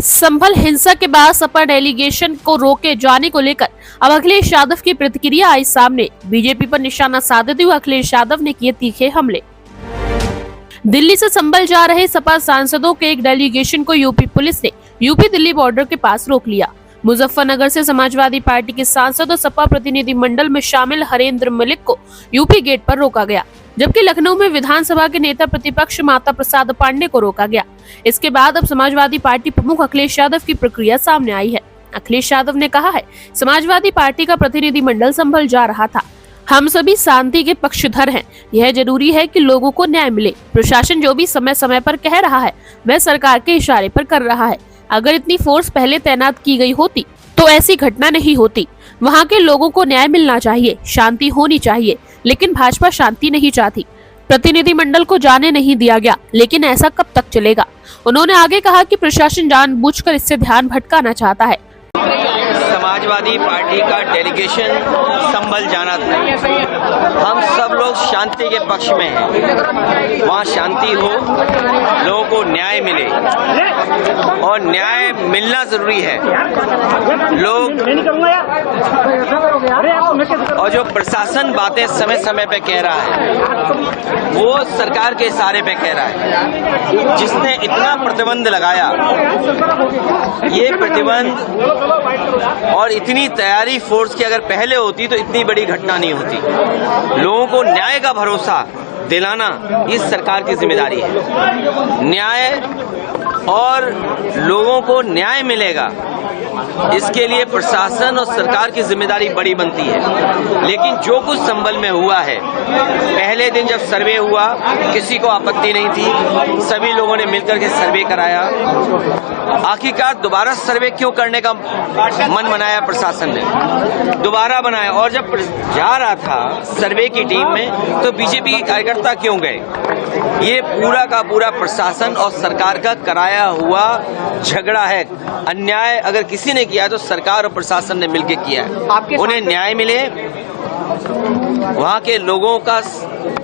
संभल हिंसा के बाद सपा डेलीगेशन को रोके जाने को लेकर अब अखिलेश यादव की प्रतिक्रिया आई सामने। बीजेपी पर निशाना साधते हुए अखिलेश यादव ने किए तीखे हमले। दिल्ली से संभल जा रहे सपा सांसदों के एक डेलीगेशन को यूपी पुलिस ने यूपी दिल्ली बॉर्डर के पास रोक लिया। मुजफ्फरनगर से समाजवादी पार्टी के सांसद और सपा प्रतिनिधि मंडल में शामिल हरेंद्र मलिक को यूपी गेट पर रोका गया, जबकि लखनऊ में विधानसभा के नेता प्रतिपक्ष माता प्रसाद पांडे को रोका गया। इसके बाद अब समाजवादी पार्टी प्रमुख अखिलेश यादव की प्रक्रिया सामने आई है। अखिलेश यादव ने कहा है, समाजवादी पार्टी का प्रतिनिधि मंडल संभल जा रहा था। हम सभी शांति के पक्षधर हैं। यह जरूरी है कि लोगों को न्याय मिले। प्रशासन जो भी समय समय पर कह रहा है वह सरकार के इशारे पर कर रहा है। अगर इतनी फोर्स पहले तैनात की गई होती तो ऐसी घटना नहीं होती। वहाँ के लोगों को न्याय मिलना चाहिए, शांति होनी चाहिए, लेकिन भाजपा शांति नहीं चाहती। प्रतिनिधिमंडल को जाने नहीं दिया गया, लेकिन ऐसा कब तक चलेगा? उन्होंने आगे कहा कि प्रशासन जानबूझकर इससे ध्यान भटकाना चाहता है। समाजवादी पार्टी का डेलीगेशन संभल जाना था। हम सब लोग शांति के पक्ष में हैं। वहाँ शांति हो, लोगों को न्याय मिले और न्याय मिलना जरूरी है। लोग और जो प्रशासन बातें समय समय पे कह रहा है वो सरकार के इशारे पे कह रहा है। जिसने इतना प्रतिबंध लगाया, ये प्रतिबंध और इतनी तैयारी फोर्स की अगर पहले होती तो इतनी बड़ी घटना नहीं होती। लोगों को न्याय का भरोसा दिलाना इस सरकार की जिम्मेदारी है। न्याय और लोगों को न्याय मिलेगा, इसके लिए प्रशासन और सरकार की जिम्मेदारी बड़ी बनती है। लेकिन जो कुछ संभल में हुआ है, पहले दिन जब सर्वे हुआ किसी को आपत्ति नहीं थी, सभी लोगों ने मिलकर के सर्वे कराया। आखिरकार दोबारा सर्वे क्यों करने का मन बनाया प्रशासन ने, दोबारा बनाया। और जब जा रहा था सर्वे की टीम में तो बीजेपी के कार्यकर्ता क्यों गए? ये पूरा का पूरा प्रशासन और सरकार का कराया हुआ झगड़ा है। अन्याय अगर किसी ने किया तो सरकार और प्रशासन ने मिलकर किया है। उन्हें न्याय मिले, वहाँ के लोगों का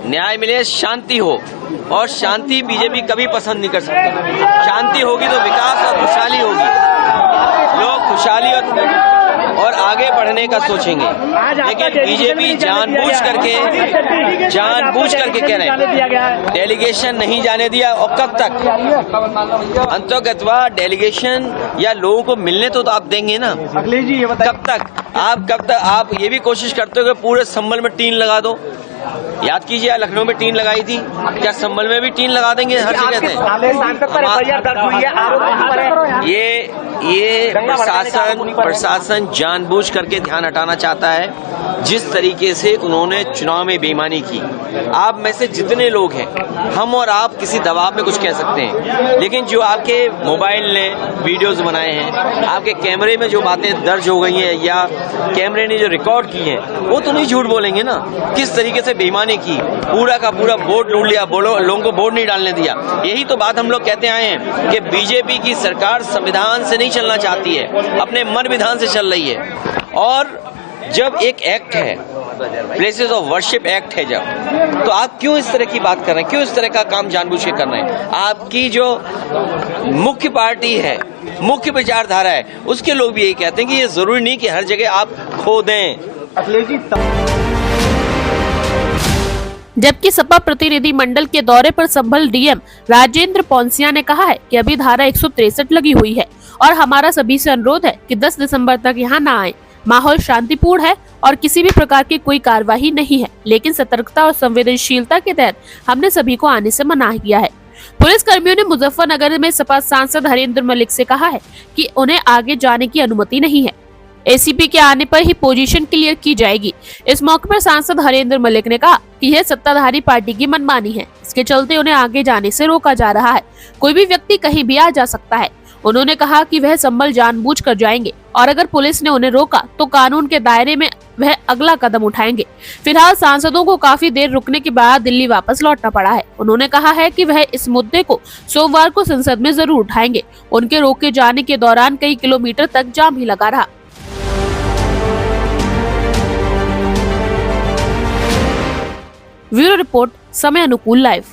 न्याय मिले, शांति हो। और शांति बीजेपी कभी पसंद नहीं कर सकती। शांति होगी तो विकास और खुशहाली होगी, लोग खुशहाली और आगे बढ़ने का सोचेंगे। लेकिन बीजेपी जानबूझ करके कह रहे हैं डेलीगेशन नहीं जाने दिया। और कब तक? अंतोगत्वा डेलीगेशन या लोगों को मिलने तो आप देंगे ना। कब तक आप ये भी कोशिश करते हो कि पूरे संभल में टीन लगा दो? याद कीजिए, लखनऊ में टीन लगाई थी, क्या संभल में भी टीन लगा देंगे? हर जगह थे। ये प्रशासन जानबूझ करके ध्यान हटाना चाहता है। जिस तरीके से उन्होंने चुनाव में बेईमानी की, आप में से जितने लोग हैं, हम और आप किसी दबाव में कुछ कह सकते हैं, लेकिन जो आपके मोबाइल ने वीडियोस बनाए हैं, आपके कैमरे में जो बातें दर्ज हो गई हैं या कैमरे ने जो रिकॉर्ड की हैं, वो तो नहीं झूठ बोलेंगे ना। किस तरीके से बेईमानी की, पूरा का पूरा वोट लूट लिया, लोगों को वोट नहीं डालने दिया। यही तो बात हम लोग कहते आए हैं कि बीजेपी की सरकार संविधान से नहीं चलना चाहती है, अपने मन विधान से चल रही है। और जब एक एक्ट है, प्लेसेस ऑफ वर्शिप एक्ट है, जब तो आप क्यों इस तरह की बात कर रहे हैं? क्यों इस तरह का काम जानबूझ के कर रहे हैं? आपकी जो मुख्य पार्टी है, मुख्य विचारधारा है, उसके लोग भी यही कहते हैं कि ये जरूरी नहीं कि हर जगह आप खो दें। जबकि सपा प्रतिनिधि मंडल के दौरे पर संभल डीएम राजेंद्र पौंसिया ने कहा है कि अभी धारा 163 लगी हुई है और हमारा सभी से अनुरोध है कि 10 दिसंबर तक यहाँ न आए। माहौल शांतिपूर्ण है और किसी भी प्रकार की कोई कार्यवाही नहीं है, लेकिन सतर्कता और संवेदनशीलता के तहत हमने सभी को आने से मना किया है। पुलिस कर्मियों ने मुजफ्फरनगर में सपा सांसद हरेंद्र मलिक से कहा है कि उन्हें आगे जाने की अनुमति नहीं है। एसीपी के आने पर ही पोजीशन क्लियर की जाएगी। इस मौके पर सांसद हरेंद्र मलिक ने कहा कि यह सत्ताधारी पार्टी की मनमानी है, इसके चलते उन्हें आगे जाने से रोका जा रहा है। कोई भी व्यक्ति कहीं भी आ जा सकता है। उन्होंने कहा कि वह संभल जानबूझ कर जाएंगे और अगर पुलिस ने उन्हें रोका तो कानून के दायरे में वह अगला कदम उठाएंगे। फिलहाल सांसदों को काफी देर रुकने के बाद दिल्ली वापस लौटना पड़ा है। उन्होंने कहा है कि वह इस मुद्दे को सोमवार को संसद में जरूर उठाएंगे। उनके रोके जाने के दौरान कई किलोमीटर तक जाम भी लगा रहा। ब्यूरो रिपोर्ट, समय अनुकूल लाइव।